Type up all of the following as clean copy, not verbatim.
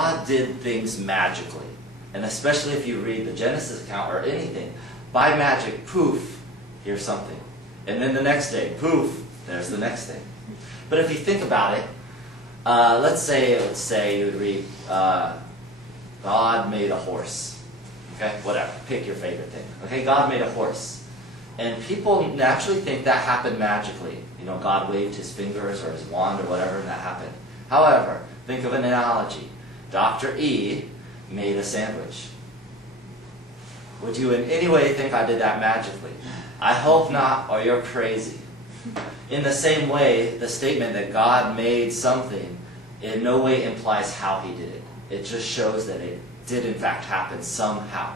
God did things magically. And especially if you read the Genesis account or anything, by magic, poof, here's something. And then the next day, poof, there's the next thing. But if you think about it, let's say you would read, God made a horse. Okay, whatever, pick your favorite thing. Okay, God made a horse. And people naturally think that happened magically. You know, God waved his fingers or his wand or whatever and that happened. However, think of an analogy. Dr. E made a sandwich. Would you in any way think I did that magically? I hope not, or you're crazy. In the same way, the statement that God made something in no way implies how he did it. It just shows that it did in fact happen somehow.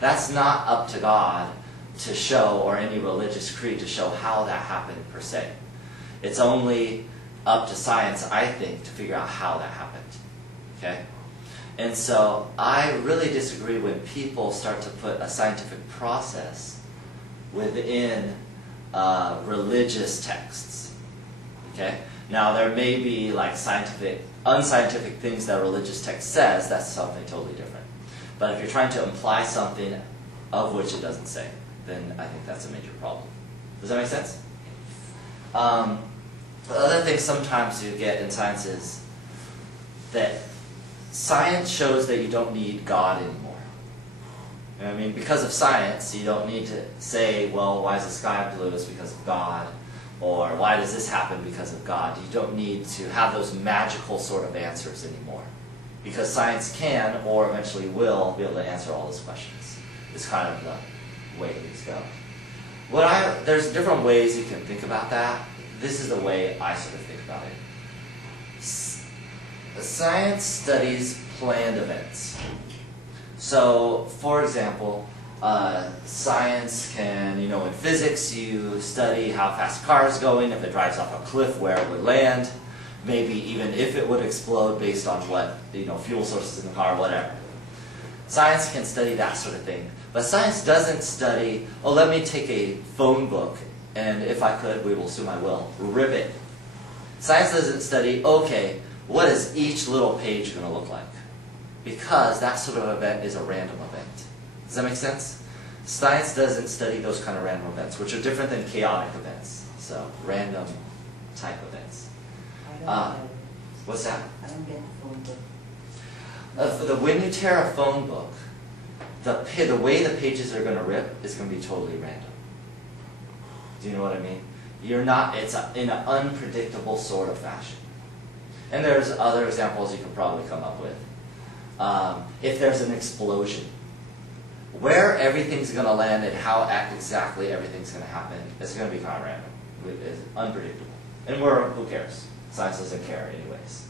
That's not up to God to show, or any religious creed to show how that happened per se. It's only up to science, I think, to figure out how that happened. Okay? And so I really disagree when people start to put a scientific process within religious texts. Okay? Now there may be like unscientific things that a religious text says. That's something totally different. But if you're trying to imply something of which it doesn't say, then I think that's a major problem. Does that make sense? The other thing sometimes you get in science is that science shows that you don't need God anymore. You know what I mean? Because of science, you don't need to say, well, why is the sky blue? It's because of God. Or why does this happen? Because of God. You don't need to have those magical sort of answers anymore. Because science can, or eventually will, be able to answer all those questions. It's kind of the way things go. There's different ways you can think about that. This is the way I sort of think about it. Science studies planned events. So, for example, science can, in physics you study how fast a car is going, if it drives off a cliff, where it would land, maybe even if it would explode based on what, fuel sources in the car, whatever. Science can study that sort of thing. But science doesn't study, let me take a phone book, and if I could, we will assume I will, rip it. Science doesn't study, okay, what is each little page going to look like? Because that sort of event is a random event. Does that make sense? Science doesn't study those kind of random events, which are different than chaotic events. So, random type events. What's that? I don't get the phone book. When you tear a phone book, the way the pages are going to rip is going to be totally random. Do you know what I mean? It's in an unpredictable sort of fashion. And there's other examples you could probably come up with. If there's an explosion, where everything's going to land and how exactly everything's going to happen, it's going to be kind of random. It's unpredictable. And who cares? Science doesn't care anyways.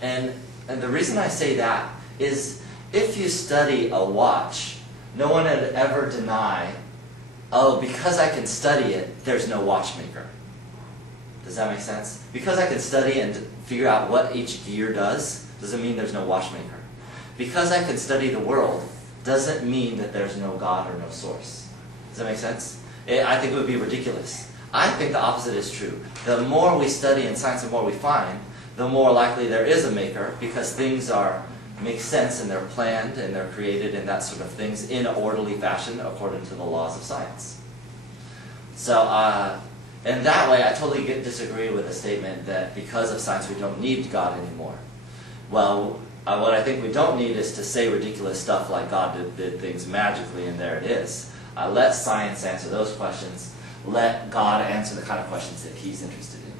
And the reason I say that is if you study a watch, no one would ever deny, because I can study it, there's no watchmaker. Does that make sense? Because I can study and figure out what each gear doesn't mean there's no watchmaker. Because I can study the world doesn't mean that there's no God or no source. Does that make sense? I think it would be ridiculous. I think the opposite is true. The more we study in science, the more we find, the more likely there is a maker, because things make sense and they're planned and they're created and that sort of things in an orderly fashion according to the laws of science. So, and that way I totally disagree with the statement that because of science we don't need God anymore. Well, what I think we don't need is to say ridiculous stuff like God did things magically and there it is. Let science answer those questions. Let God answer the kind of questions that He's interested in.